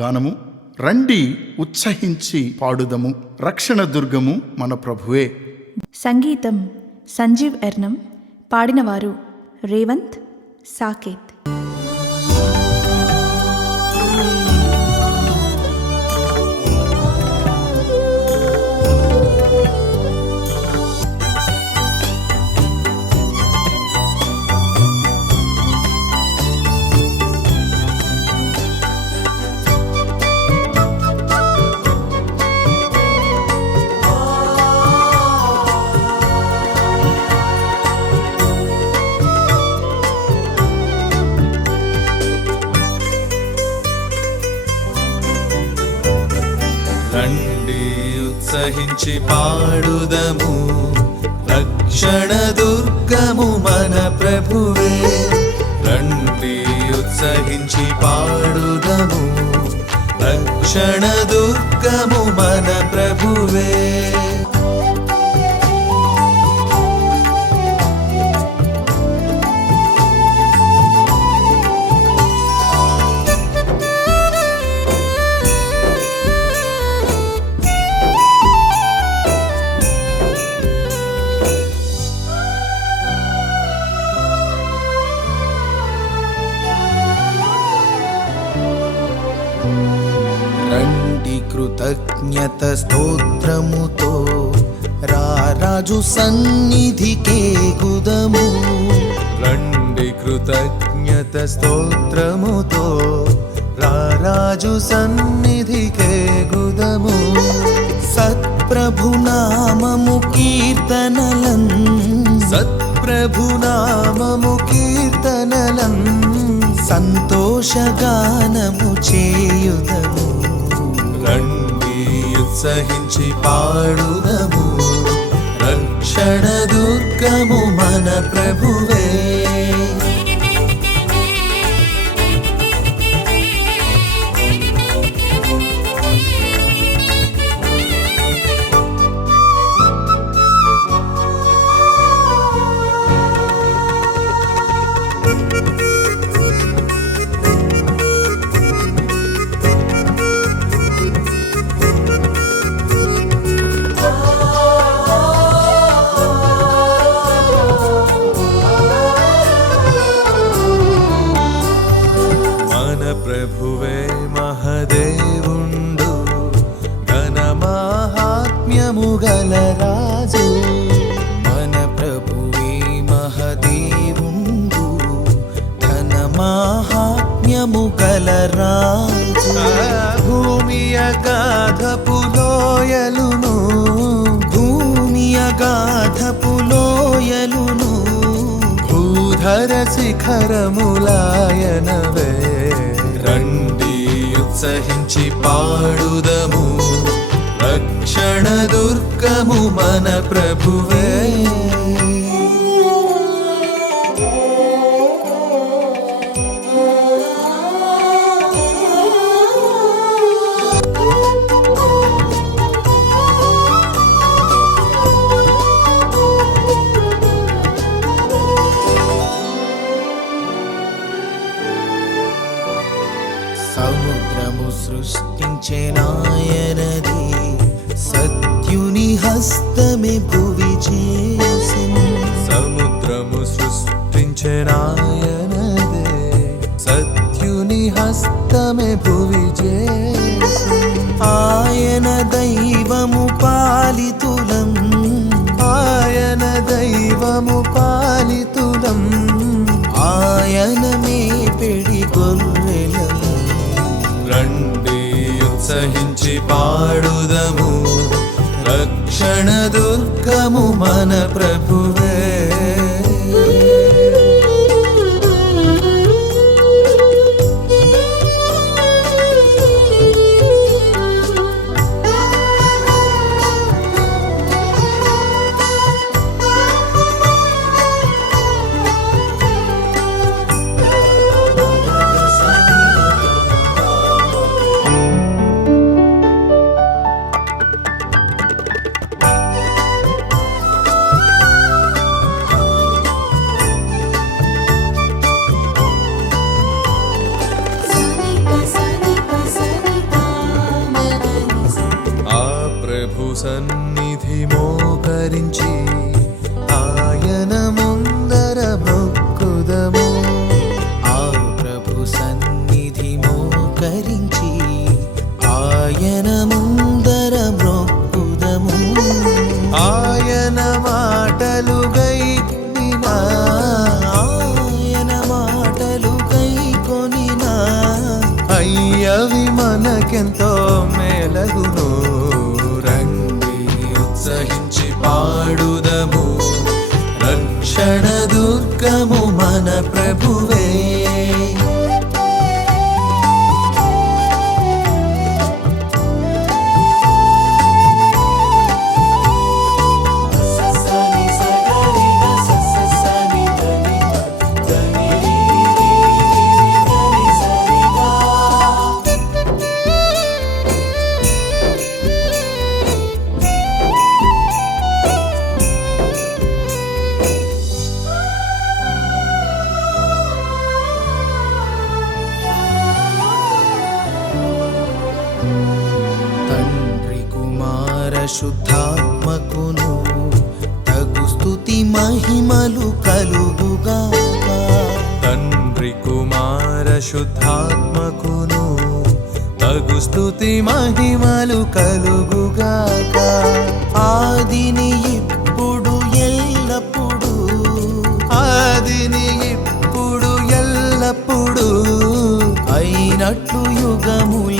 గానము. రండి ఉత్సహించి పాడుదము, రక్షణ దుర్గము మన ప్రభువే. సంగీతం సంజీవ్ ఎర్నం. పాడినవారు రేవంత్, సాకేత్. రండి ఉత్సహించి పాడుదము, రక్షణ దుర్గము మన ప్రభువే. రండి ఉత్సహించి పాడుదము, రక్షణ దుర్గము మన ప్రభువే. రండి కృతజ్ఞత స్తోత్రముతో రారాజు సన్నిధికే గుదము. రండి కృతజ్ఞత స్తోత్రముతో రారాజు సన్నిధికే గుదము. సత్ప్రభునామము కీర్తనలం, సత్ప్రభునామము కీర్తనలం, సంతోషగానము చేయుదము. రండి ఉత్సహించి పాడుదము, రక్షణ దుర్గము మన ప్రభువే. ప్రభువే మహదేవుండు, ఘన మాహాత్మ్యము గల రాజు. మన ప్రభువే మహదేవుండు, ఘన మాహాత్మ్యము గల రాజు. భూమి అగాధపు లోయలును, భూమి అగాధపు లోయలును, భూధర శిఖరములాయనవే. రండి ఉత్సహించి పాడుదము, రక్షణ దుర్గము మన ప్రభువే. సముద్రము సృష్టించెనాయనది, సత్యుని హస్తమే భువి చేసెను. సముద్రము సృష్టించెనాయనదే, సత్యుని హస్తమే భువి చేసెను. ఆయన దైవము పాలితులం, ఆయన దైవము పాలితులం, ఆయన మేపెడి గొర్రెలం. రండి ఉత్సహించి పాడుదము, రక్షణ దుర్గము మన ప్రభువే. సన్నిధి మోకరించి ఆయన ముందర మొక్కుదము. ఆ ప్రభు సన్నిధి మోకరించి ఆయన ముందర మొక్కుదము. ఆయన మాటలు గైకొనినా, ఆయన మాటలు గైకొనినా అయ్యవి మనకెంతో మేలగును. రండి ఉత్సహించి పాడుదము, రక్షణ దుర్గము మన ప్రభువే. తండ్రి కుమార శుద్ధాత్మకును తగు స్తుతి మహిమలు కలుగుగాక. తండ్రి కుమార శుద్ధాత్మకును తగు స్తుతి మహిమలు కలుగుగాక. ఆదిని ఇప్పుడు ఎల్లప్పుడు, ఆదిని ఇప్పుడు ఎల్లప్పుడు అయినట్లు యుగముల